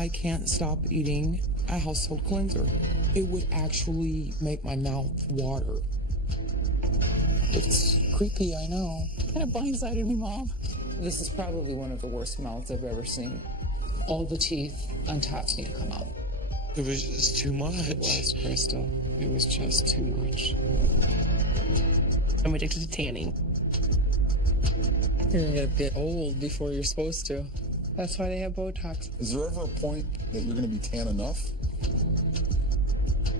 I can't stop eating a household cleanser. It would actually make my mouth water. It's creepy, I know. Kind of blindsided me, Mom. This is probably one of the worst mouths I've ever seen. All the teeth on top need to come out. It was just too much. It was, Crystal. It was just too much. I'm addicted to tanning. You're gonna get old before you're supposed to. That's why they have Botox. Is there ever a point that you're going to be tan enough?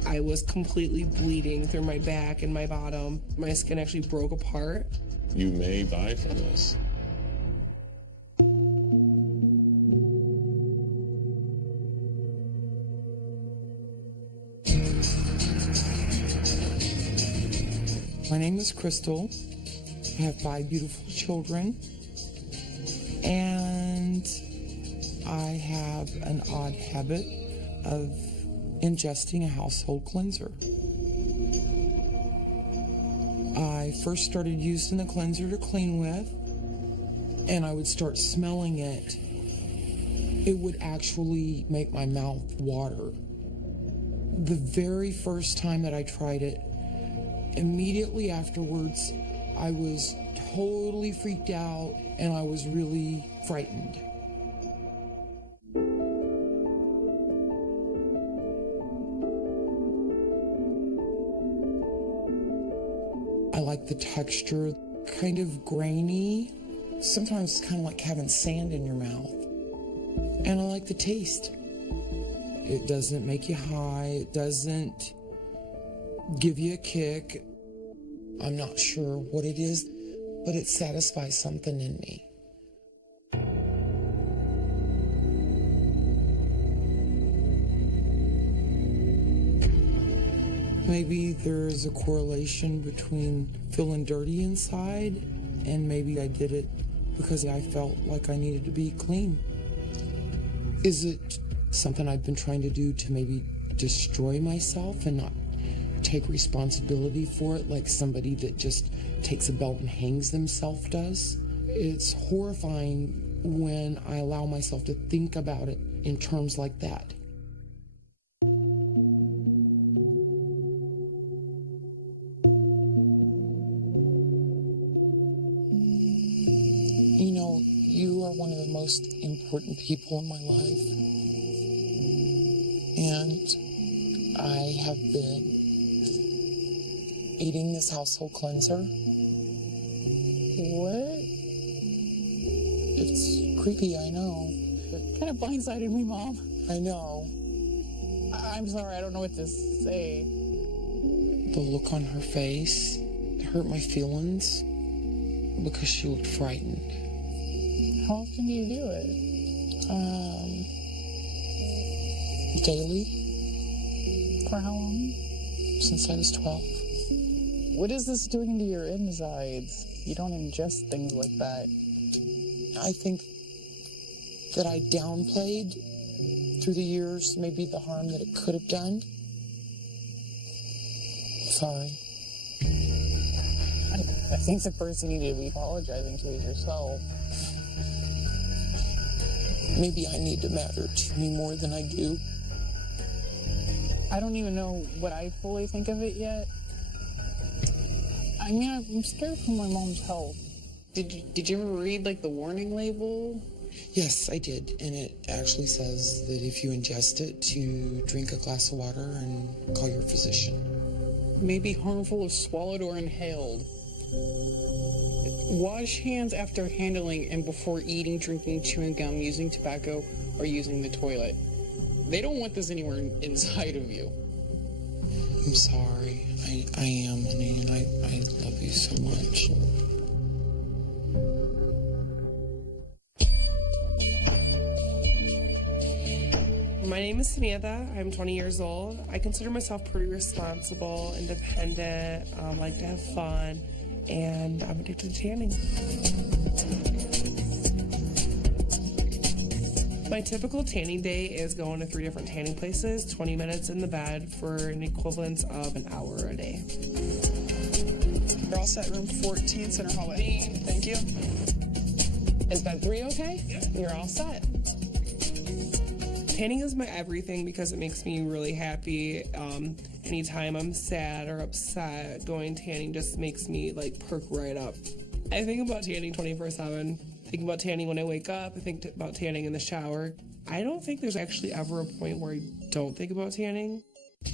I was completely bleeding through my back and my bottom. My skin actually broke apart. You may die from this. My name is Crystal. I have 5 beautiful children. And I have an odd habit of ingesting a household cleanser. I first started using the cleanser to clean with, and I would start smelling it. It would actually make my mouth water. The very first time that I tried it, immediately afterwards, I was totally freaked out and I was really frightened. I like the texture, kind of grainy. Sometimes it's kind of like having sand in your mouth. And I like the taste. It doesn't make you high. It doesn't give you a kick. I'm not sure what it is, but it satisfies something in me. Maybe there's a correlation between feeling dirty inside, and maybe I did it because I felt like I needed to be clean. Is it something I've been trying to do to maybe destroy myself and not take responsibility for it, like somebody that just takes a belt and hangs themselves does? It's horrifying when I allow myself to think about it in terms like that. You know, you are one of the most important people in my life. And I have been eating this household cleanser. What? It's creepy, I know. It kind of blindsided me, Mom. I know. I'm sorry, I don't know what to say. The look on her face hurt my feelings because she looked frightened. How often do you do it? Daily, For how long? since I was 12. What is this doing to your insides? You don't ingest things like that. I think that I downplayed through the years maybe the harm that it could have done. Sorry. I think the person you need to be apologizing to is yourself. Maybe I need to matter to me more than I do. I don't even know what I fully think of it yet. I mean, I'm scared for my mom's health. Did you ever read, like, the warning label? Yes, I did. And it actually says that if you ingest it, to drink a glass of water and call your physician. May be harmful if swallowed or inhaled. Wash hands after handling and before eating, drinking, chewing gum, using tobacco, or using the toilet. They don't want this anywhere inside of you. I'm sorry. I am, honey, and I love you so much. My name is Samantha. I'm 20 years old. I consider myself pretty responsible, independent, like to have fun, and I'm addicted to tanning. My typical tanning day is going to 3 different tanning places, 20 minutes in the bed for an equivalent of an hour a day. You're all set, room 14, center hallway. Thank you. Is bed 3 okay? Yep. You're all set. Tanning is my everything because it makes me really happy. Anytime I'm sad or upset, going tanning just makes me like perk right up. I think about tanning 24/7. I think about tanning when I wake up. I think about tanning in the shower. I don't think there's actually ever a point where I don't think about tanning.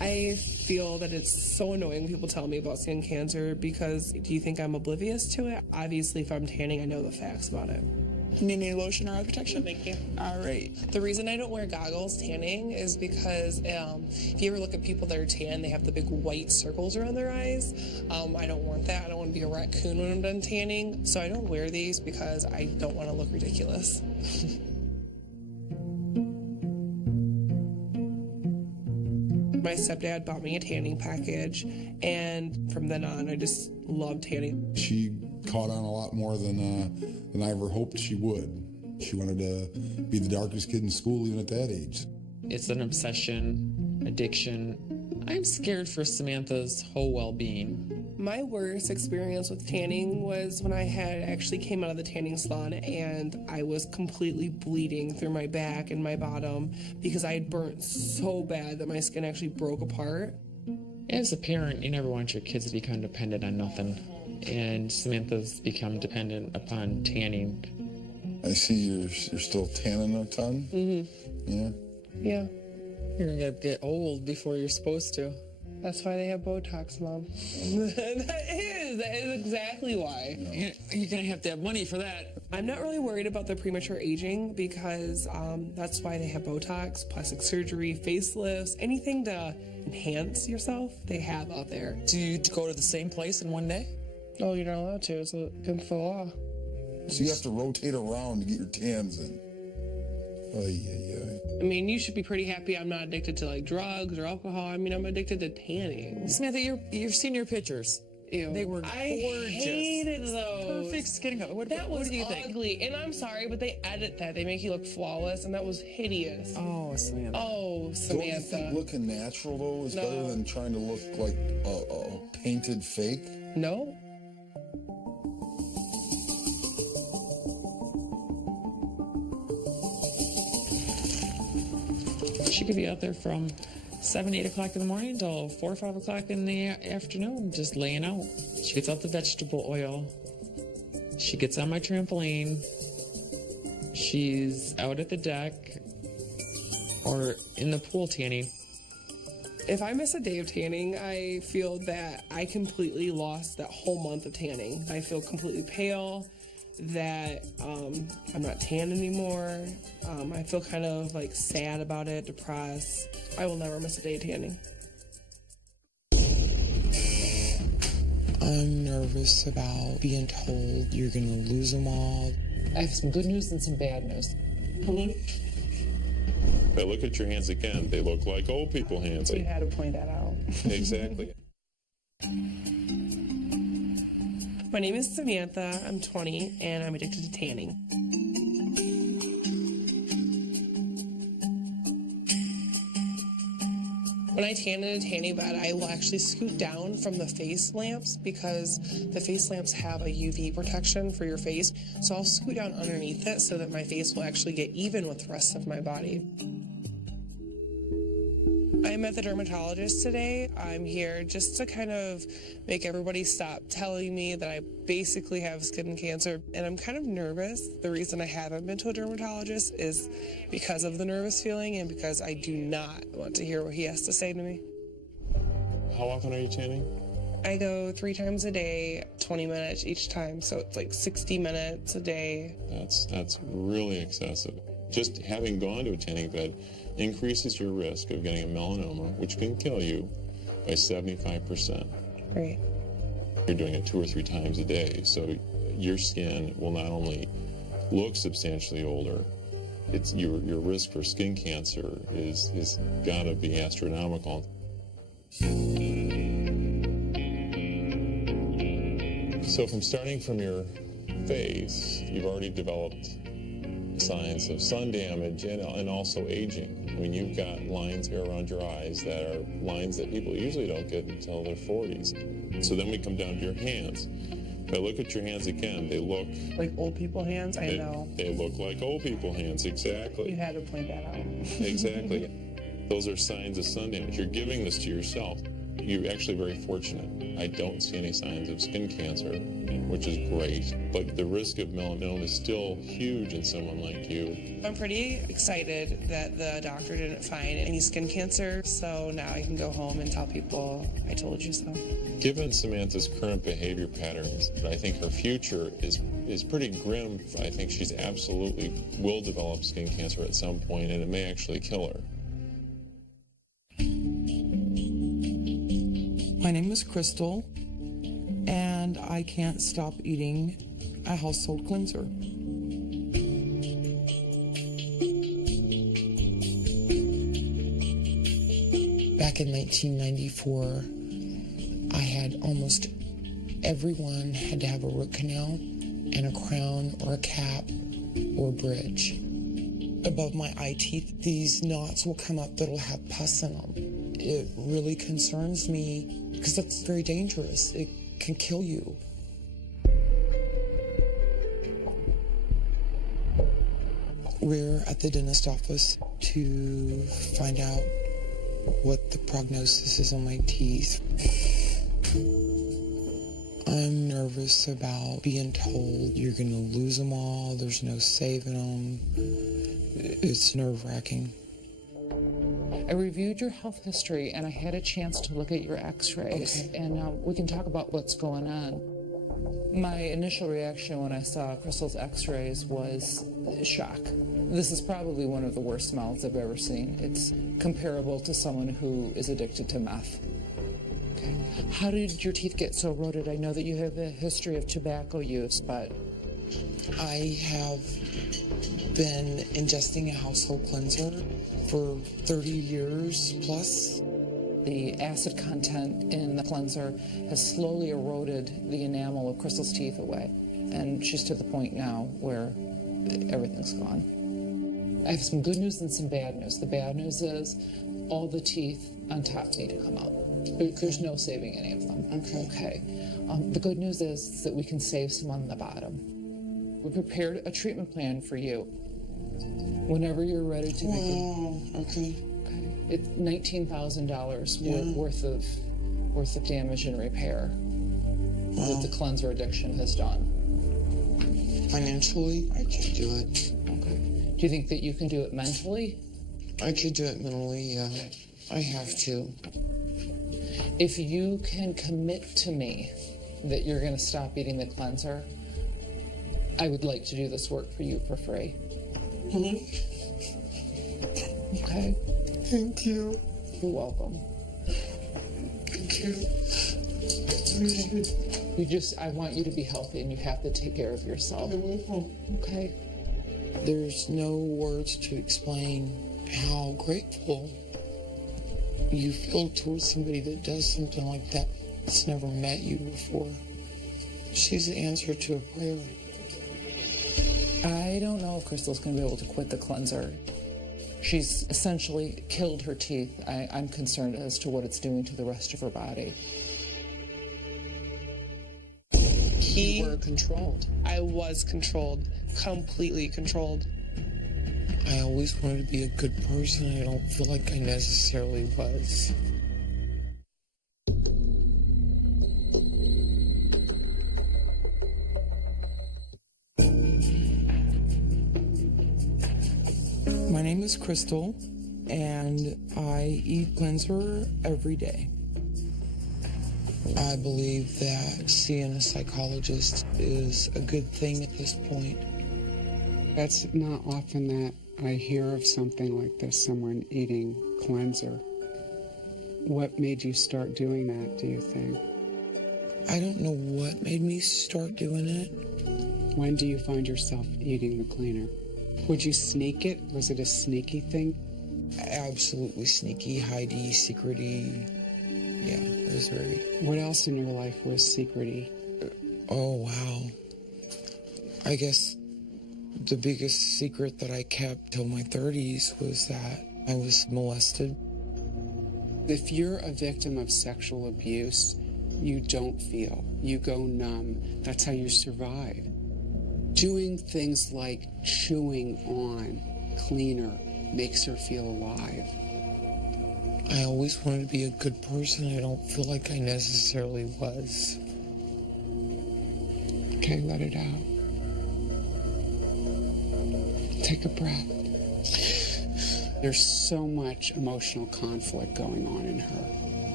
I feel that it's so annoying when people tell me about skin cancer because do you think I'm oblivious to it? Obviously, if I'm tanning, I know the facts about it. Need any lotion or eye protection? Thank you. All right. The reason I don't wear goggles tanning is because if you ever look at people that are tan, they have the big white circles around their eyes. I don't want that. I don't want to be a raccoon when I'm done tanning. So I don't wear these because I don't want to look ridiculous. My stepdad bought me a tanning package, and from then on, I just loved tanning. She caught on a lot more than I ever hoped she would. She wanted to be the darkest kid in school even at that age. It's an obsession, addiction. I'm scared for Samantha's whole well-being. My worst experience with tanning was when I had actually came out of the tanning salon and I was completely bleeding through my back and my bottom because I had burnt so bad that my skin actually broke apart. As a parent, you never want your kids to become dependent on nothing. And Samantha's become dependent upon tanning. I see you're still tanning a ton? Mm-hmm. Yeah? Yeah. You're gonna get old before you're supposed to. That's why they have Botox, Mom. That is exactly why. You're gonna have to have money for that. I'm not really worried about the premature aging because that's why they have Botox, plastic surgery, facelifts, anything to enhance yourself, they have out there. Do you go to the same place in one day? Oh, you're not allowed to. It's against the law. So you have to rotate around to get your tans in. I mean, you should be pretty happy I'm not addicted to like drugs or alcohol. I mean, I'm addicted to tanning. Samantha, you've seen your pictures. Ew. They were gorgeous. I hated those. Perfect skin color. What was do you think? ugly. And I'm sorry, but they edit that. They make you look flawless, and that was hideous. Oh, Samantha. Oh, Don't you Samantha. think looking natural, though, is better than trying to look like a painted fake? No? She could be out there from 7, 8 o'clock in the morning until 4 or 5 o'clock in the afternoon, just laying out. She gets out the vegetable oil. She gets on my trampoline. She's out at the deck or in the pool tanning. If I miss a day of tanning, I feel that I completely lost that whole month of tanning. I feel completely pale, that I'm not tan anymore. I feel kind of like sad about it, depressed. I will never miss a day of tanning. I'm nervous about being told you're gonna lose them all. I have some good news and some bad news. But look at your hands again. They look like old people hands. We had to point that out. Exactly. My name is Samantha. I'm 20, and I'm addicted to tanning. When I tan in a tanning bed, I will actually scoot down from the face lamps because the face lamps have a UV protection for your face. So I'll scoot down underneath it so that my face will actually get even with the rest of my body. I'm at the dermatologist today. I'm here just to kind of make everybody stop telling me that I basically have skin cancer. And I'm kind of nervous. The reason I haven't been to a dermatologist is because of the nervous feeling and because I do not want to hear what he has to say to me. How often are you tanning? I go 3 times a day, 20 minutes each time. So it's like 60 minutes a day. That's really excessive. Just having gone to a tanning bed increases your risk of getting a melanoma, which can kill you, by 75%. Right. You're doing it 2 or 3 times a day, so your skin will not only look substantially older, it's your risk for skin cancer is got to be astronomical. So from starting from your face, you've already developed signs of sun damage and also aging. I mean, you've got lines here around your eyes that are lines that people usually don't get until their 40s. So then we come down to your hands. But look at your hands again. They look Like old people hands, I know. They look like old people hands, exactly. You had to point that out. Exactly. Those are signs of sun damage. You're giving this to yourself. You're actually very fortunate. I don't see any signs of skin cancer, which is great. But the risk of melanoma is still huge in someone like you. I'm pretty excited that the doctor didn't find any skin cancer, so now I can go home and tell people I told you so. Given Samantha's current behavior patterns, I think her future is pretty grim. I think she's absolutely will develop skin cancer at some point, and it may actually kill her. My name is Crystal, and I can't stop eating a household cleanser. Back in 1994, I had almost everyone had to have a root canal and a crown or a cap or a bridge. Above my eye teeth, these knots will come up that'll have pus in them. It really concerns me because that's very dangerous. It can kill you. We're at the dentist office to find out what the prognosis is on my teeth. I'm nervous about being told you're going to lose them all, there's no saving them. It's nerve-wracking. I reviewed your health history and I had a chance to look at your x-rays. Okay. And now we can talk about what's going on. My initial reaction when I saw Crystal's x-rays was shock. This is probably one of the worst mouths I've ever seen. It's comparable to someone who is addicted to meth. Okay. How did your teeth get so eroded? I know that you have a history of tobacco use, but... I have been ingesting a household cleanser for 30 years plus. The acid content in the cleanser has slowly eroded the enamel of Crystal's teeth away. And she's to the point now where everything's gone. I have some good news and some bad news. The bad news is all the teeth on top need to come out. There's no saving any of them. Okay. The good news is that we can save some on the bottom. We prepared a treatment plan for you. Whenever you're ready to begin. Wow, okay. It's $19,000 worth of damage and repair that the cleanser addiction has done. Financially, I could do it. Okay. Do you think that you can do it mentally? I could do it mentally, yeah. I have to. If you can commit to me that you're going to stop eating the cleanser, I would like to do this work for you for free. Okay. Thank you. You're welcome. Thank you. I want you to be healthy and you have to take care of yourself. Okay. There's no words to explain how grateful you feel towards somebody that does something like that that's never met you before. She's the answer to a prayer. I don't know if Crystal's going to be able to quit the cleanser. She's essentially killed her teeth. I'm concerned as to what it's doing to the rest of her body. You were controlled. I was controlled, completely controlled. I always wanted to be a good person. I don't feel like I necessarily was. My name is Crystal, and I eat cleanser every day. I believe that seeing a psychologist is a good thing at this point. That's not often that I hear of something like this, someone eating cleanser. What made you start doing that, do you think? I don't know what made me start doing it. When do you find yourself eating the cleaner? Would you sneak it? Was it a sneaky thing? Absolutely sneaky, hidey, secrety. Yeah, it was very... What else in your life was secrety? Oh, wow. I guess the biggest secret that I kept till my 30s was that I was molested. If you're a victim of sexual abuse, You don't feel. You go numb. That's how you survive. Doing things like chewing on cleaner makes her feel alive. I always wanted to be a good person. I don't feel like I necessarily was. Okay, let it out. Take a breath. There's so much emotional conflict going on in her.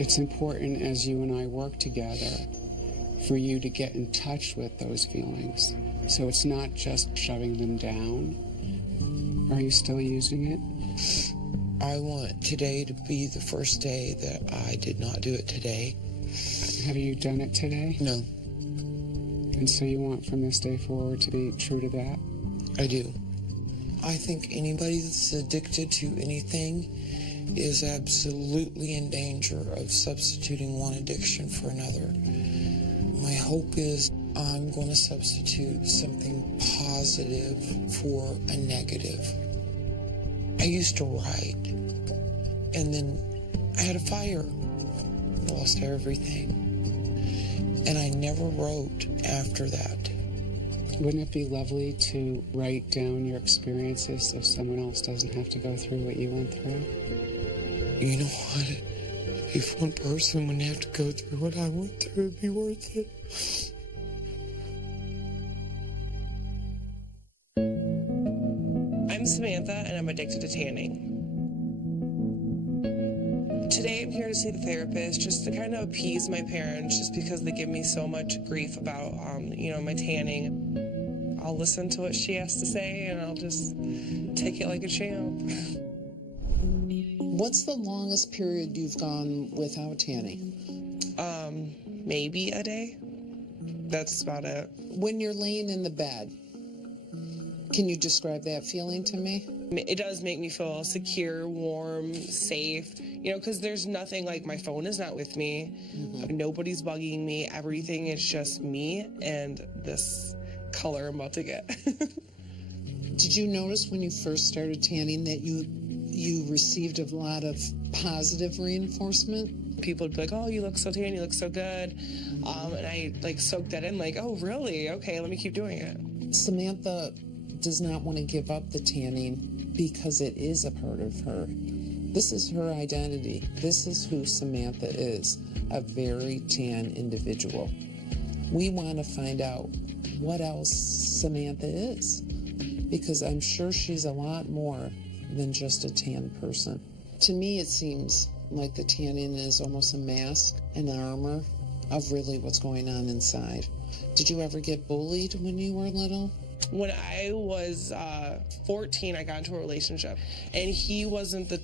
It's important as you and I work together for you to get in touch with those feelings. So it's not just shoving them down. Are you still using it? I want today to be the first day that I did not do it today. Have you done it today? No. And so you want from this day forward to be true to that? I do. I think anybody that's addicted to anything is absolutely in danger of substituting one addiction for another. My hope is I'm going to substitute something positive for a negative. I used to write, and then I had a fire, lost everything, and I never wrote after that. Wouldn't it be lovely to write down your experiences so someone else doesn't have to go through what you went through? You know what? If one person wouldn't have to go through what I went through, it'd be worth it. I'm Samantha, and I'm addicted to tanning. Today I'm here to see the therapist just to kind of appease my parents just because they give me so much grief about, my tanning. I'll listen to what she has to say, and I'll just take it like a champ. What's the longest period you've gone without tanning? Maybe a day. That's about it. When you're laying in the bed, can you describe that feeling to me? It does make me feel secure, warm, safe, because there's nothing like my phone is not with me. Mm-hmm. Nobody's bugging me. Everything is just me and this color I'm about to get. Did you notice when you first started tanning that you received a lot of positive reinforcement? People would be like, oh, you look so tan, you look so good. And I soaked that in oh, really? Okay, let me keep doing it. Samantha does not want to give up the tanning because it is a part of her. This is her identity. This is who Samantha is, a very tan individual. We want to find out what else Samantha is, because I'm sure she's a lot more than just a tan person. To me, it seems like the tanning is almost a mask, an armor of really what's going on inside. Did you ever get bullied when you were little? When I was 14, I got into a relationship, and he wasn't the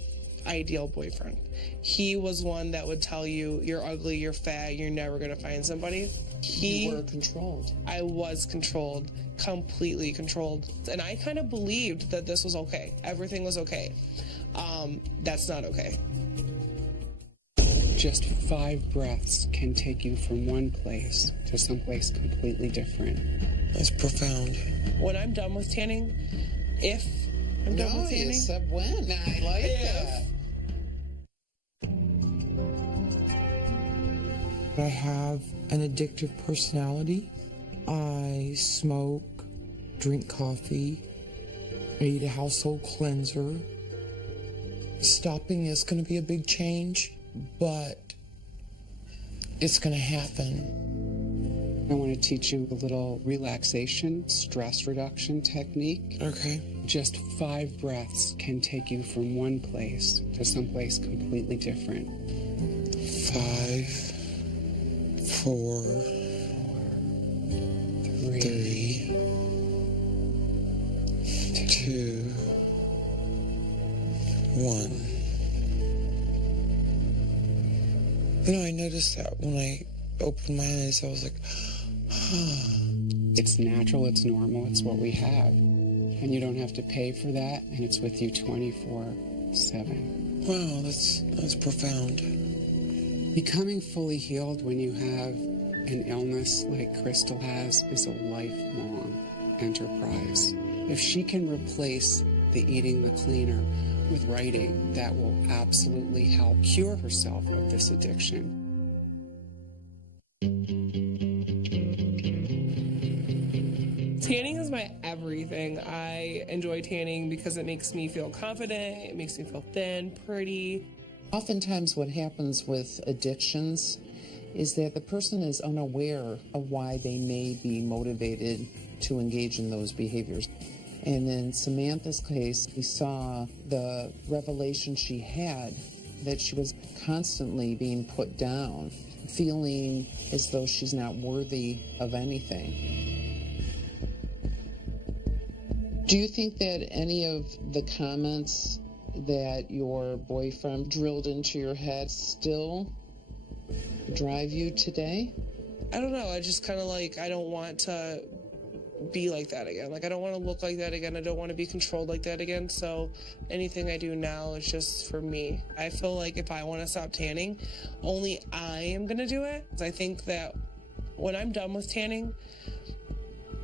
ideal boyfriend. He was one that would tell you, you're ugly, you're fat, you're never going to find somebody. You were controlled. I was controlled, completely controlled. And I kind of believed that this was okay. Everything was okay. That's not okay. Just 5 breaths can take you from one place to someplace completely different. That's profound. When I'm done with tanning, if I'm done with tanning. You said when. I like that. I have an addictive personality. I smoke, drink coffee, I eat a household cleanser. Stopping is going to be a big change, but it's going to happen. I want to teach you a little relaxation, stress reduction technique. Okay. Just 5 breaths can take you from one place to someplace completely different. 5, 4, 3, 2, 1. I noticed that when I opened my eyes, I was like, It's natural, it's normal, it's what we have. And you don't have to pay for that, and it's with you 24/7. Wow, that's profound. Becoming fully healed when you have an illness like Crystal has is a lifelong enterprise. If she can replace the eating the cleaner with writing, that will absolutely help cure herself of this addiction. Tanning is my everything. I enjoy tanning because it makes me feel confident, it makes me feel thin, pretty. Oftentimes what happens with addictions is that the person is unaware of why they may be motivated to engage in those behaviors. And in Samantha's case, we saw the revelation she had that she was constantly being put down, feeling as though she's not worthy of anything. Do you think that any of the comments that your boyfriend drilled into your head still drive you today? I don't know. I just kind of like, I don't want to be like that again. Like, I don't want to look like that again. I don't want to be controlled like that again. So anything I do now is just for me. I feel like if I want to stop tanning, only I am going to do it. I think that when I'm done with tanning,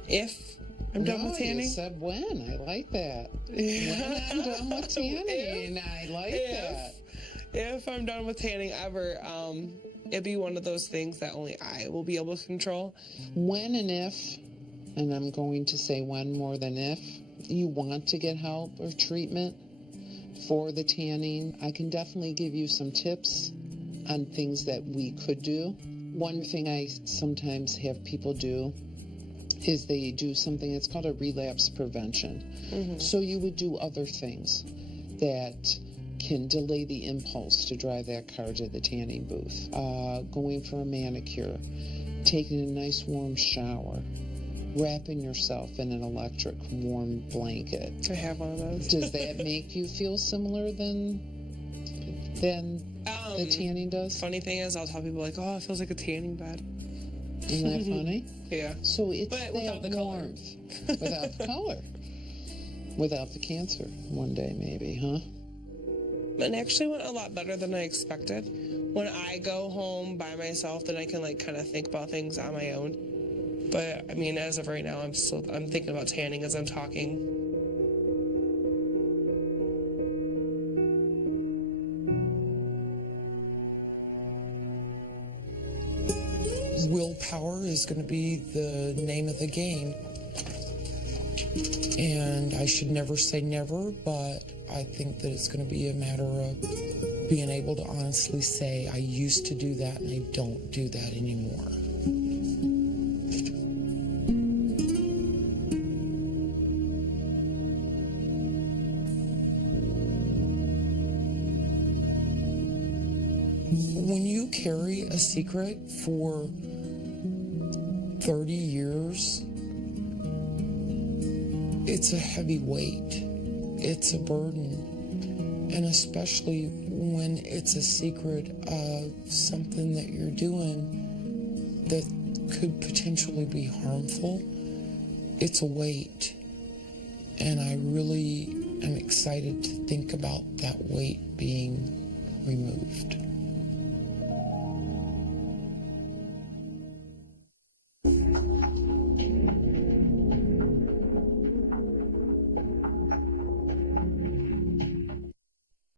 if I'm done with tanning. You said when. I like that. When I'm done with tanning. I like that. If I'm done with tanning ever, it'd be one of those things that only I will be able to control. When and if, and I'm going to say when more than if, you want to get help or treatment for the tanning, I can definitely give you some tips on things that we could do. One thing I sometimes have people do is they do something that's called a relapse prevention. Mm-hmm. So you would do other things that can delay the impulse to drive that car to the tanning booth. Going for a manicure, taking a nice warm shower, wrapping yourself in an electric warm blanket. I have one of those. Does that make you feel similar than the tanning does? Funny thing is, I'll tell people like, oh, it feels like a tanning bed. Isn't that funny? Yeah. So it's but without the warmth. Without the color. Without the cancer. One day maybe, huh? It actually went a lot better than I expected. When I go home by myself, then I can like kind of think about things on my own. But I mean, as of right now, I'm thinking about tanning as I'm talking. Willpower is going to be the name of the game. And I should never say never, but I think that it's going to be a matter of being able to honestly say, I used to do that and I don't do that anymore. When you carry a secret for 30 years, it's a heavy weight. It's a burden. And especially when it's a secret of something that you're doing that could potentially be harmful, it's a weight. And I really am excited to think about that weight being removed.